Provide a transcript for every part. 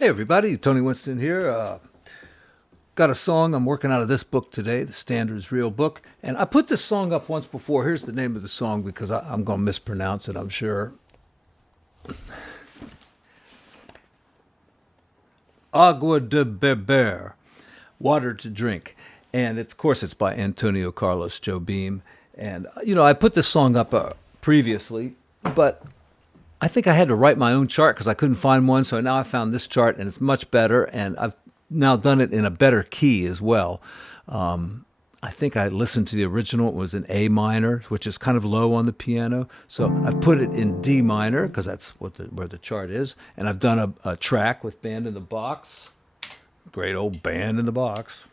Hey everybody, Tony Winston here. Got a song I'm working out of this book today, the Standards Real Book. And I put this song up once before. Here's the name of the song because I'm going to mispronounce it, I'm sure. Agua de Beber, water to drink. And of course it's by Antonio Carlos Jobim. And, I put this song up previously, but I think I had to write my own chart because I couldn't find one. So now I found this chart, and it's much better. And I've now done it in a better key as well. I think I listened to the original. It was in A minor, which is kind of low on the piano. So I've put it in D minor because that's where the chart is. And I've done a track with Band in the Box. Great old Band in the Box.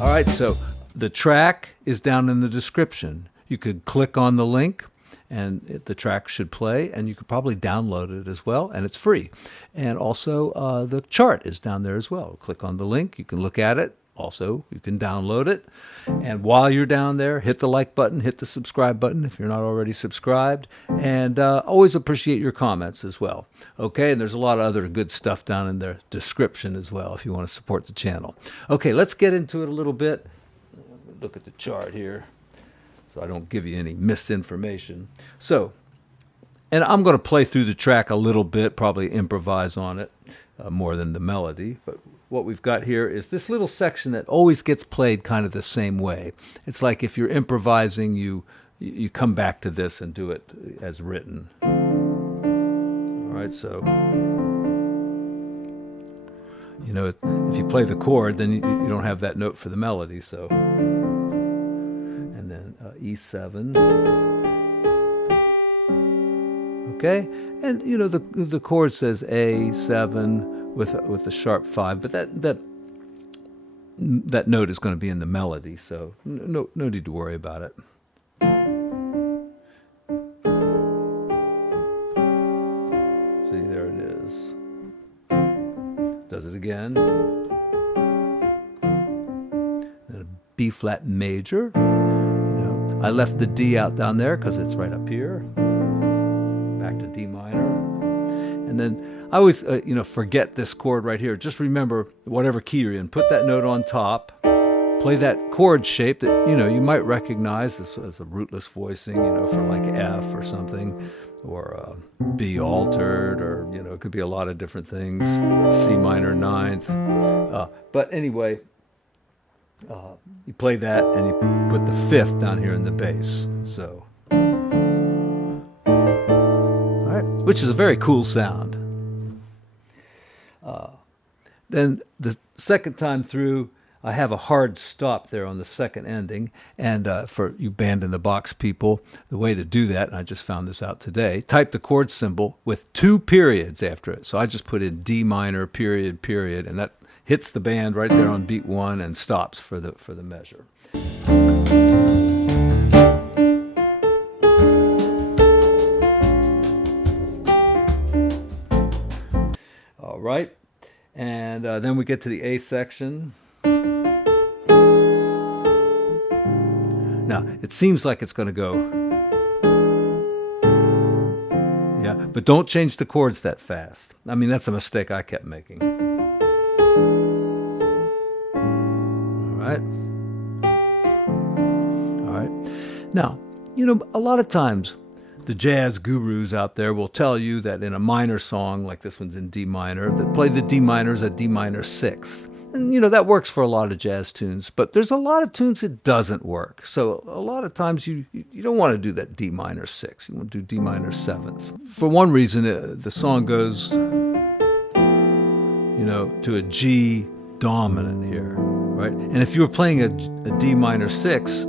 All right, so the track is down in the description. You could click on the link, and the track should play, and you could probably download it as well, and it's free. And also, the chart is down there as well. Click on the link, you can look at it. Also, you can download it. And while you're down there, hit the like button, hit the subscribe button if you're not already subscribed. And always appreciate your comments as well. Okay, and there's a lot of other good stuff down in the description as well if you want to support the channel. Okay, let's get into it a little bit. Look at the chart here so I don't give you any misinformation. So, and I'm going to play through the track a little bit, probably improvise on it more than the melody, but what we've got here is this little section that always gets played kind of the same way. It's like if you're improvising, you come back to this and do it as written. All right, so, if you play the chord, then you don't have that note for the melody, so. And then E7. Okay, and the chord says A7 with the sharp 5, but that note is going to be in the melody, so no need to worry about it. See, there it is. Does it again. Then a B flat major. I left the D out down there because it's right up here. Back to D minor. And then I always, forget this chord right here. Just remember, whatever key you're in, put that note on top, play that chord shape that, you might recognize as a rootless voicing, for like F or something, or B altered, or, it could be a lot of different things, C minor ninth. But anyway, you play that and you put the fifth down here in the bass. So, all right, which is a very cool sound. Then the second time through, I have a hard stop there on the second ending. And for you Band in the Box people, the way to do that, and I just found this out today, type the chord symbol with 2 periods after it. So I just put in D minor, period, period, and that hits the band right there on beat 1 and stops for the measure. All right. And then we get to the A section. Now, it seems like it's going to go. Yeah, but don't change the chords that fast. I mean, that's a mistake I kept making. All right. All right. Now, a lot of times, the jazz gurus out there will tell you that in a minor song, like this one's in D minor, that play the D minors at D minor 6th. And, that works for a lot of jazz tunes, but there's a lot of tunes it doesn't work. So a lot of times you don't want to do that D minor 6. You want to do D minor 7th. For one reason, the song goes, to a G dominant here, right? And if you were playing a D minor 6,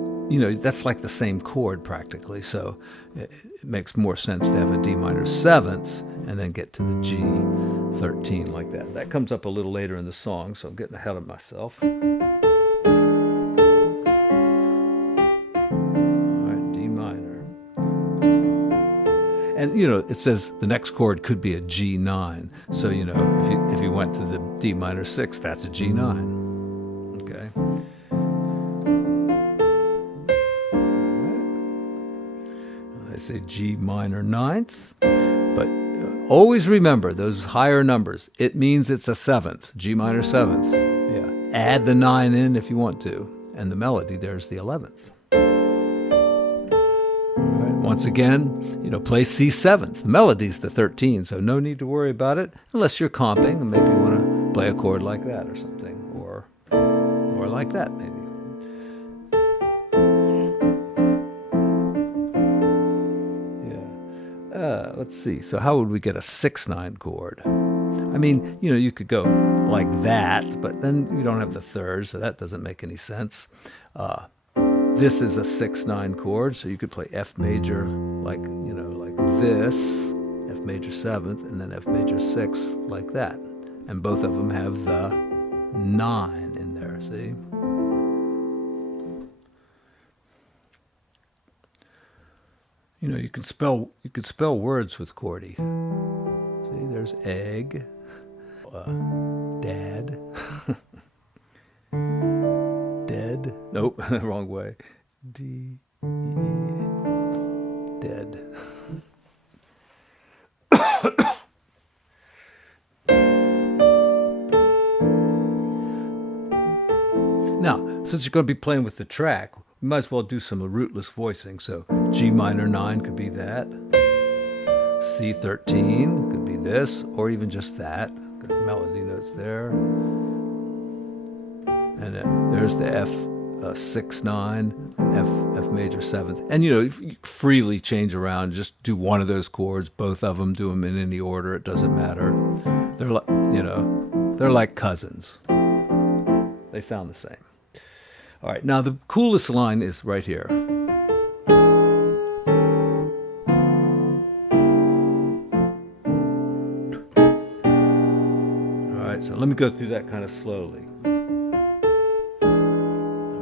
that's like the same chord practically. So it makes more sense to have a D minor 7th and then get to the G 13 like that. That comes up a little later in the song, so I'm getting ahead of myself. All right, D minor. And, it says the next chord could be a G9. So, if you went to the D minor 6, that's a G9. Okay. say G minor ninth, but always remember those higher numbers. It means it's a seventh, G minor seventh. Yeah, add the 9 in if you want to, and the melody there's the 11th. All right, once again, play C seventh. The melody's the 13, so no need to worry about it unless you're comping and maybe you want to play a chord like that or something, or like that maybe. Let's see. So how would we get a 6/9 chord? I mean, you could go like that, but then you don't have the third, so that doesn't make any sense. This is a 6/9 chord, so you could play F major like this, F major seventh, and then F major sixth like that. And both of them have the 9 in there, see? You could spell words with chordy. See, there's egg, dad, dead. Nope, wrong way. D, E, dead. Now, since you're going to be playing with the track, we might as well do some rootless voicing. So G minor 9 could be that. C13 could be this, or even just that, because the melody note's there. And then there's the F 6/9 and F major 7th. And you freely change around, just do one of those chords, both of them, do them in any order, it doesn't matter. They're like cousins. They sound the same. All right, now the coolest line is right here. All right, so let me go through that kind of slowly. All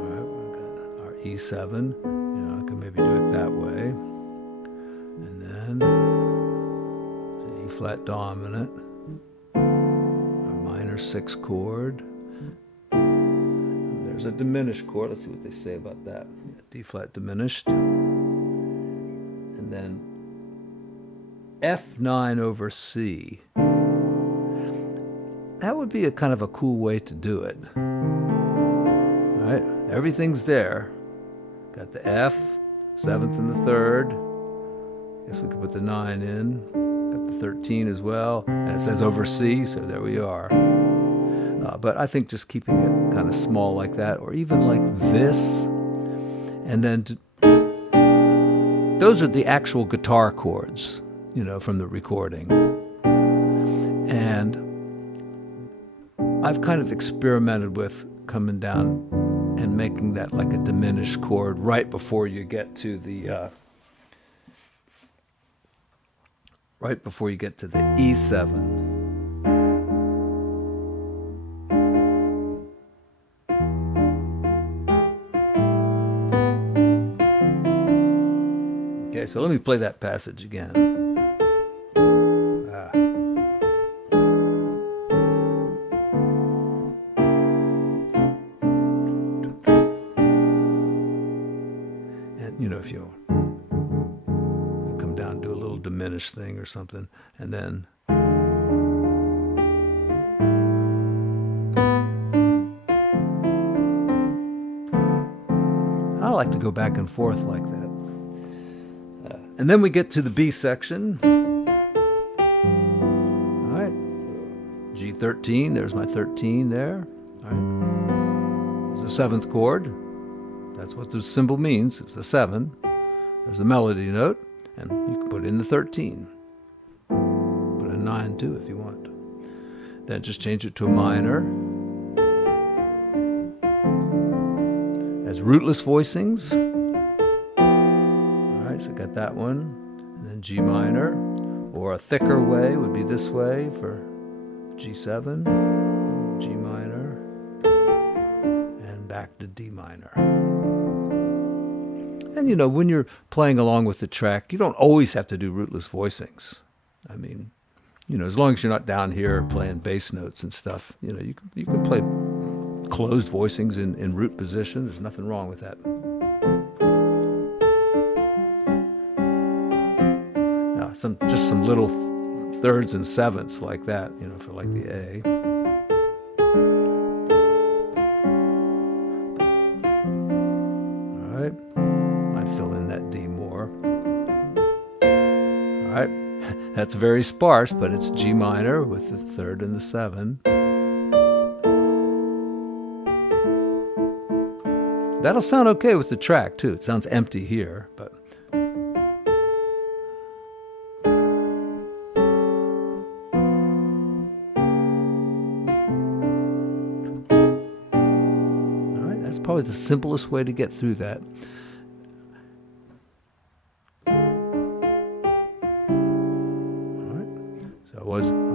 right, we've got our E7. I can maybe do it that way. And then the E flat dominant, our minor 6 chord. There's a diminished chord. Let's see what they say about that. D flat diminished. And then F9 over C. That would be a kind of a cool way to do it. All right, everything's there. Got the F, 7th and the 3rd. Guess we could put the 9 in. Got the 13 as well. And it says over C, so there we are. But I think just keeping it kind of small like that, or even like this, and then those are the actual guitar chords, from the recording. And I've kind of experimented with coming down and making that like a diminished chord right before you get to the E7. Okay, so let me play that passage again. And if you come down and do a little diminished thing or something, and then I like to go back and forth like that. And then we get to the B section. All right, G13, there's my 13 there. All right, there's the 7th chord. That's what the symbol means, it's the 7. There's the melody note, and you can put in the 13. Put a 9 too if you want. Then just change it to a minor. As rootless voicings. So got that one, and then G minor, or a thicker way would be this way for G7, G minor, and back to D minor. And when you're playing along with the track, you don't always have to do rootless voicings. I mean, as long as you're not down here playing bass notes and stuff, you can play closed voicings in root position. There's nothing wrong with that. just some little thirds and sevenths like that, for like the A. All right, might fill in that D more. All right, that's very sparse, but it's G minor with the third and the 7. That'll sound okay with the track too. It sounds empty here, but probably the simplest way to get through that. All right. So I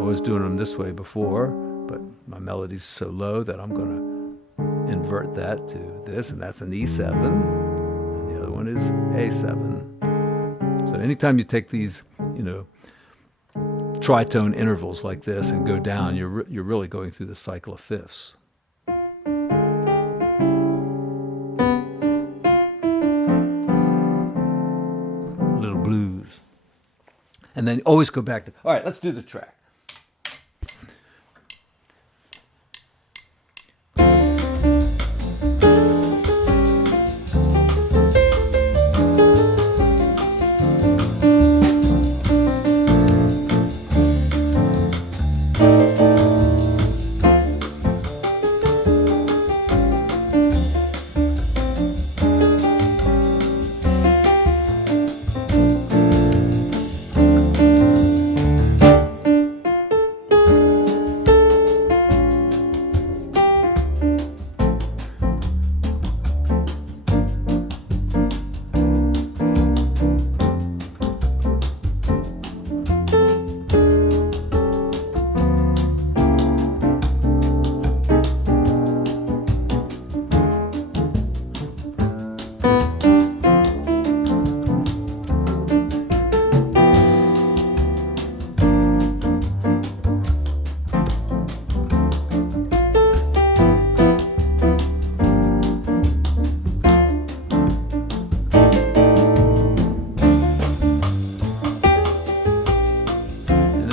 was doing them this way before, but my melody's so low that I'm going to invert that to this, and that's an E7, and the other one is A7. So anytime you take these, tritone intervals like this and go down, you're really going through the cycle of fifths. Blues. And then always go back to, all right, let's do the track.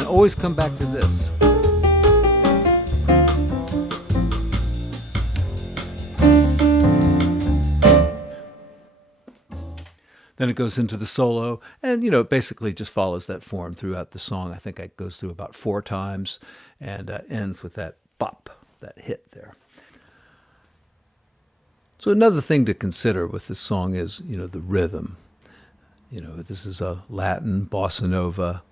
Always come back to this. Then it goes into the solo, and it basically just follows that form throughout the song. I think it goes through about 4 times and ends with that bop, that hit there. So another thing to consider with this song is, the rhythm. This is a Latin bossa nova,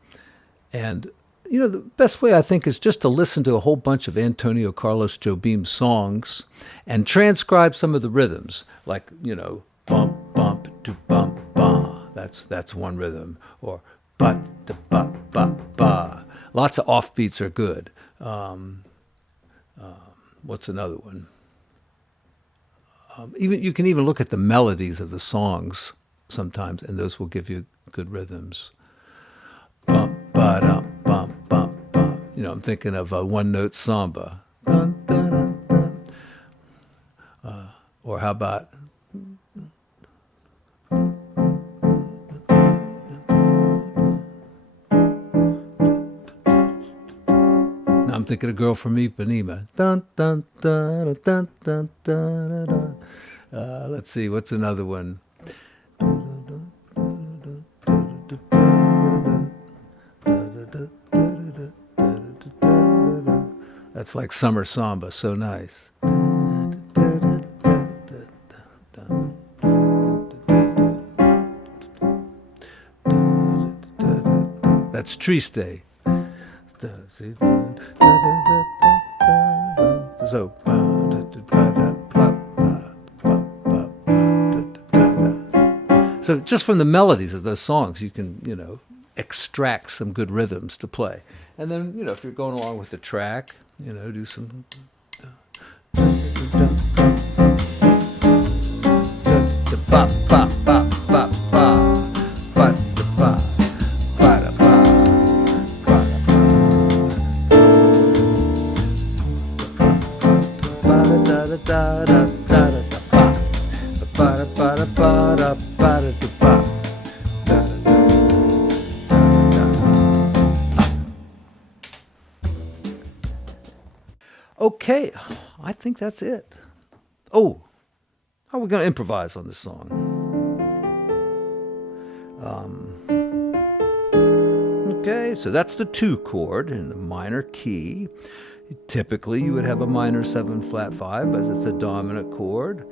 and the best way I think is just to listen to a whole bunch of Antonio Carlos Jobim songs and transcribe some of the rhythms, like, bump, bump, to bump, ba. That's one rhythm. Or but, da, ba, ba, ba. Lots of offbeats are good. What's another one? You can even look at the melodies of the songs sometimes, and those will give you good rhythms. Bump, ba, dum, bump, bump, bump. I'm thinking of a one-note samba. Dun, dun, dun, dun. Or how about... Now I'm thinking of Girl from Ipanema. Dun, dun, dun, dun, dun, dun, dun. Let's see, what's another one? That's like Summer Samba, so nice. That's Triste. So just from the melodies of those songs, you can, extract some good rhythms to play. And then, if you're going along with the track, do some... Okay, I think that's it. Oh, how are we going to improvise on this song? Okay, so that's the 2 chord in the minor key. Typically, you would have a minor 7 flat 5, as it's a dominant chord.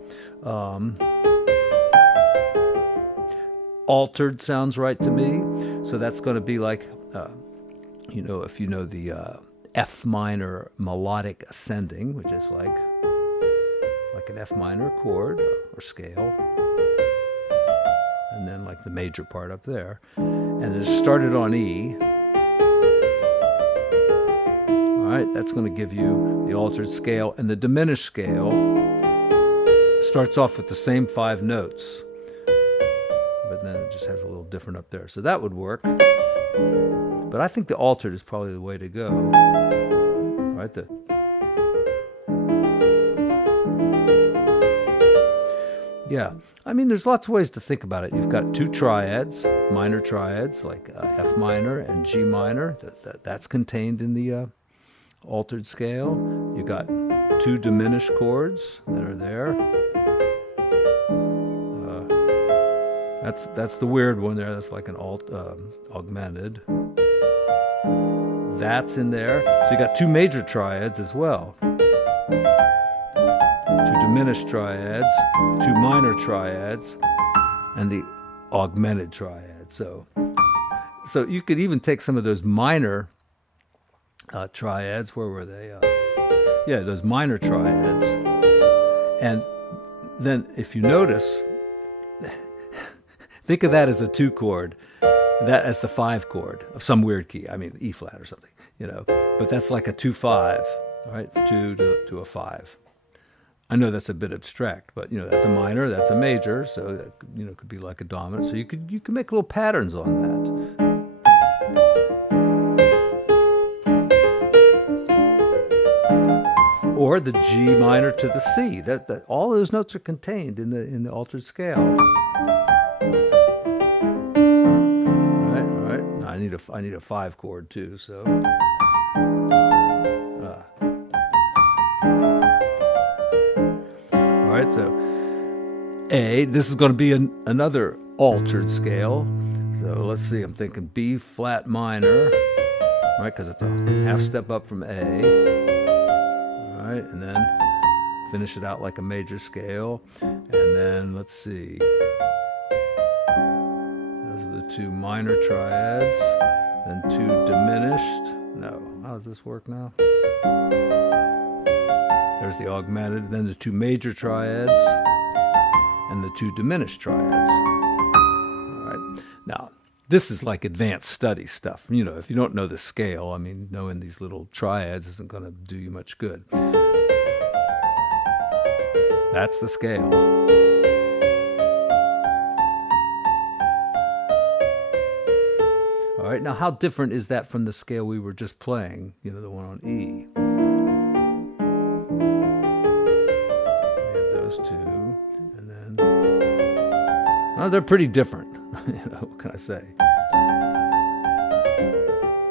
Altered sounds right to me, so that's going to be like, if you know the F minor melodic ascending, which is like an F minor chord or scale, and then like the major part up there, and it started on E. All right, that's going to give you the altered scale, and the diminished scale starts off with the same 5 notes, but then it just has a little different up there. So that would work. But I think the altered is probably the way to go. All right, yeah, I mean, there's lots of ways to think about it. You've got 2 triads, minor triads, like F minor and G minor. That's contained in the altered scale. You got 2 diminished chords that are there. That's the weird one there. That's like an augmented. That's in there. So you got 2 major triads as well. 2 diminished triads, 2 minor triads, and the augmented triad. So you could even take some of those minor triads. Where were they? Those minor triads. And then if you notice, think of that as a 2 chord, that as the 5 chord of some weird key. I mean, E flat or something, But that's like a 2-5, right? 2 to a 5. I know that's a bit abstract, but that's a minor, that's a major, so that could be like a dominant. So you could make little patterns on that. Or the G minor to the C. That all those notes are contained in the altered scale. All right. Now I need a 5 chord too. So. All right. So A. This is going to be another altered scale. So let's see. I'm thinking B flat minor. All right, because it's a half step up from A. Right, and then finish it out like a major scale, and then let's see, those are the 2 minor triads, then 2 diminished. No, how does this work now? There's the augmented, then the 2 major triads, and the 2 diminished triads. All right, now this is like advanced study stuff. If you don't know the scale, I mean, knowing these little triads isn't going to do you much good. That's the scale. All right, now how different is that from the scale we were just playing, the one on E? We had those 2, and then... Oh, they're pretty different. What can I say?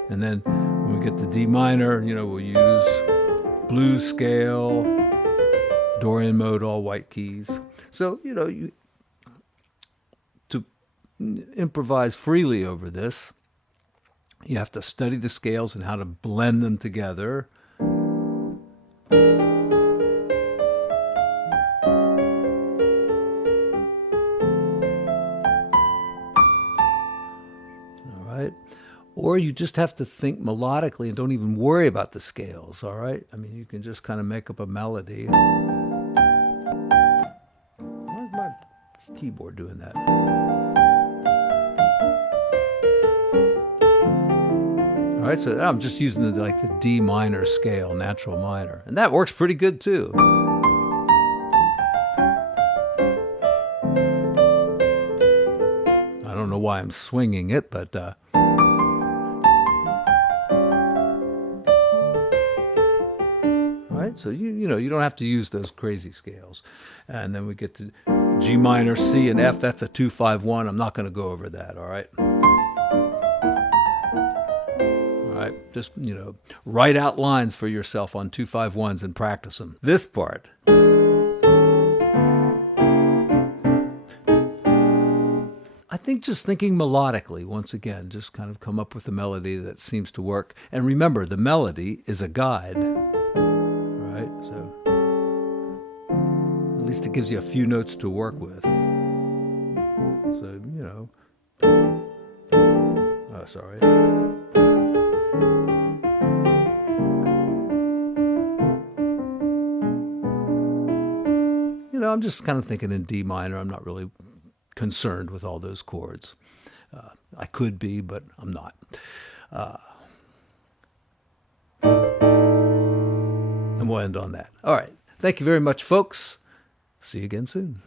And then when we get to D minor, we'll use blues scale, Dorian mode, all white keys. So, to improvise freely over this, you have to study the scales and how to blend them together. Or you just have to think melodically and don't even worry about the scales, all right? I mean, you can just kind of make up a melody. Why is my keyboard doing that? All right, so I'm just using the D minor scale, natural minor. And that works pretty good too. I don't know why I'm swinging it, but... So you don't have to use those crazy scales. And then we get to G minor, C, and F. That's a 2-5-1. I'm not going to go over that, all right? All right? Just, write out lines for yourself on 2-5-1s and practice them. This part. I think just thinking melodically, once again, just kind of come up with a melody that seems to work. And remember, the melody is a guide, right? So at least it gives you a few notes to work with. So, oh, sorry. I'm just kind of thinking in D minor. I'm not really concerned with all those chords. I could be, but I'm not. And we'll end on that. All right. Thank you very much, folks. See you again soon.